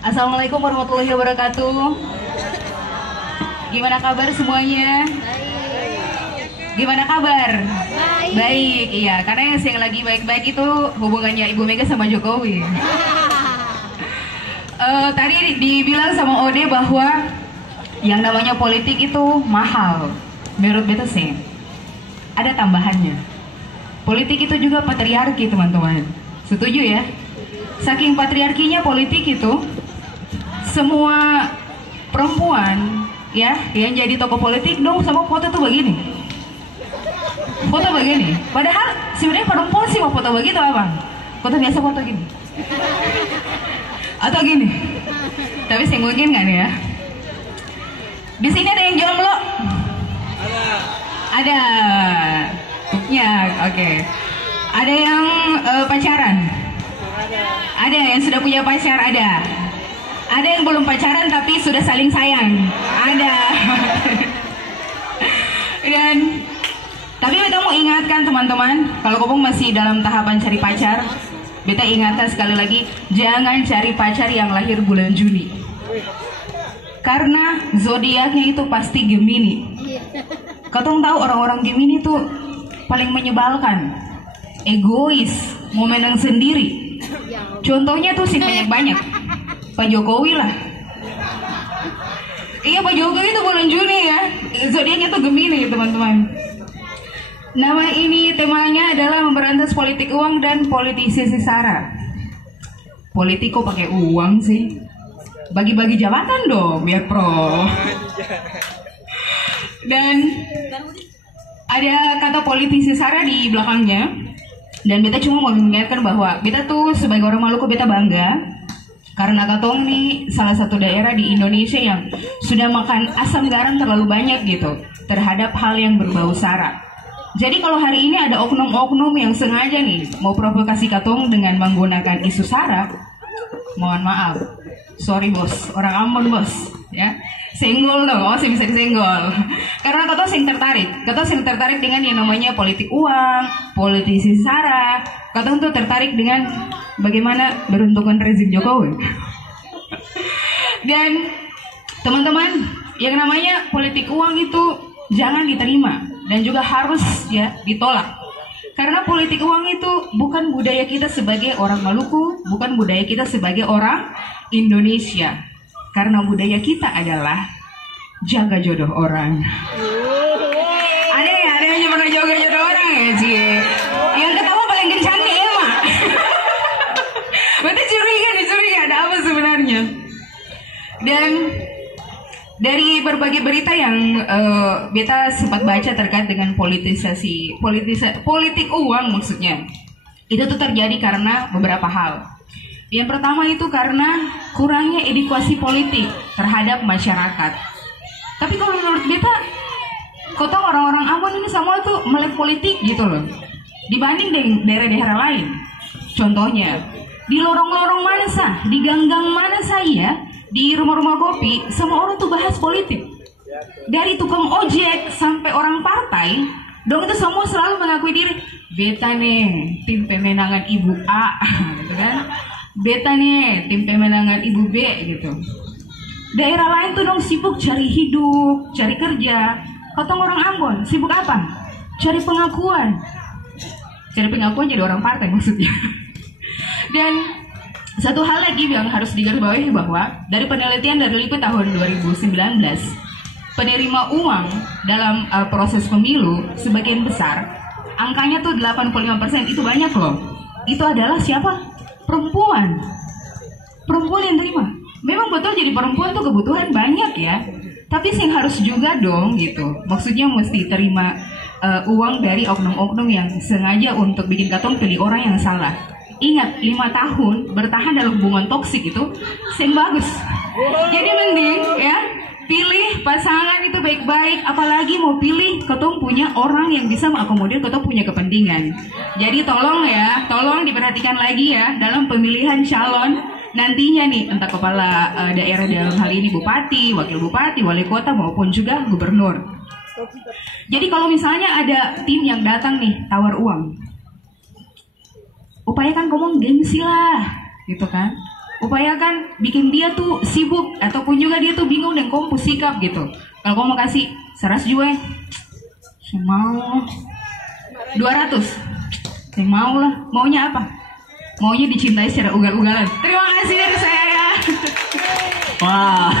Assalamualaikum warahmatullahi wabarakatuh. Gimana kabar semuanya? Gimana kabar? Baik, iya. Karena yang lagi baik-baik itu hubungannya Ibu Mega sama Jokowi. Tadi dibilang sama Ode bahwa yang namanya politik itu mahal. Menurut beta sih, ada tambahannya. Politik itu juga patriarki, teman-teman. Setuju ya? Saking patriarkinya politik itu, semua perempuan ya yang jadi tokoh politik dong sama foto tuh begini. Foto begini. Padahal sebenarnya perempuan sih mau foto begitu, abang. Foto biasa foto gini. Atau gini. Tapi saya mungkin nggak nih ya? Di sini ada yang jomblo? Ada. Ya, oke. Ada yang pacaran? Ada yang sudah punya pacar? Ada. Ada yang belum pacaran tapi sudah saling sayang? Ada. Dan tapi beta mau ingatkan teman-teman, kalau kamu masih dalam tahapan cari pacar, beta ingatkan sekali lagi, jangan cari pacar yang lahir bulan Juni. Karena zodiaknya itu pasti Gemini. Katong tahu orang-orang Gemini tuh paling menyebalkan, egois, mau menang sendiri. Contohnya tuh sih banyak-banyak. Pak Jokowi lah. Iya, Pak Jokowi itu bulan Juni ya. Zodiaknya tuh Gemini, teman-teman. Nama ini temanya adalah memberantas politik uang dan politisasi sara. Politik kok pakai uang sih? Bagi-bagi jabatan dong, biar pro. Dan ada kata politisi sara di belakangnya. Dan beta cuma mau mengingatkan bahwa beta tuh sebagai orang Maluku beta bangga karena katong nih salah satu daerah di Indonesia yang sudah makan asam garam terlalu banyak gitu terhadap hal yang berbau sara. Jadi kalau hari ini ada oknum-oknum yang sengaja nih mau provokasi katong dengan menggunakan isu sara, mohon maaf, sorry bos, orang Ambon bos, ya. Senggol dong, oh saya bisa disenggol. Karena katong tertarik dengan yang namanya politik uang, politisi sara. Katong tuh tertarik dengan bagaimana beruntungan rezim Jokowi. Dan teman-teman, yang namanya politik uang itu jangan diterima dan juga harus ya ditolak. Karena politik uang itu bukan budaya kita sebagai orang Maluku, bukan budaya kita sebagai orang Indonesia. Karena budaya kita adalah jaga jodoh orang. Ada yang pernah jaga jodoh orang ya cie. Yang ketawa paling kencang nih ya mak. Berarti curiga ada apa sebenarnya. Dan dari berbagai berita yang beta sempat baca terkait dengan politik uang maksudnya, itu tuh terjadi karena beberapa hal. Yang pertama itu karena kurangnya edukasi politik terhadap masyarakat. Tapi kalau menurut beta, kota orang-orang Ambon ini semua tuh melek politik gitu loh. Dibanding dengan daerah-daerah lain. Contohnya, di lorong-lorong mana sah, di gang-gang mana saya, di rumah-rumah kopi, semua orang tuh bahas politik. Dari tukang ojek sampai orang partai, dong itu semua selalu mengakui diri, beta nih tim pemenangan Ibu A, gitu kan? Beta nih tim pemenangan Ibu B gitu. Daerah lain tuh dong sibuk cari hidup, cari kerja. Katong orang Ambon sibuk apa? Cari pengakuan. Cari pengakuan jadi orang partai maksudnya. Dan satu hal lagi yang harus digarisbawahi bahwa dari penelitian dari LIPI tahun 2019, penerima uang dalam proses pemilu sebagian besar angkanya tuh 85%, itu banyak loh. Itu adalah siapa? Perempuan yang terima. Memang betul jadi perempuan tuh kebutuhan banyak ya, tapi sih harus juga dong gitu, maksudnya mesti terima uang dari oknum-oknum yang sengaja untuk bikin katong pilih orang yang salah. Ingat, 5 tahun bertahan dalam hubungan toksik itu sing bagus. Jadi mending ya pilih pasangan itu baik-baik, apalagi mau pilih ketong punya orang yang bisa mengakomodir ketong punya kepentingan. Jadi tolong diperhatikan lagi ya dalam pemilihan calon nantinya nih, entah kepala daerah dalam hal ini bupati, wakil bupati, wali kota maupun juga gubernur. Jadi kalau misalnya ada tim yang datang nih tawar uang, upayakan ngomong gengsi lah gitu kan. upayakan bikin dia tuh sibuk ataupun juga dia tuh bingung dan kamu sikap gitu. Kalau kamu mau kasih 100 juta, saya mau 200, saya mau lah. Maunya apa? Maunya dicintai secara ugal-ugalan. Terima kasih dari saya. Wah.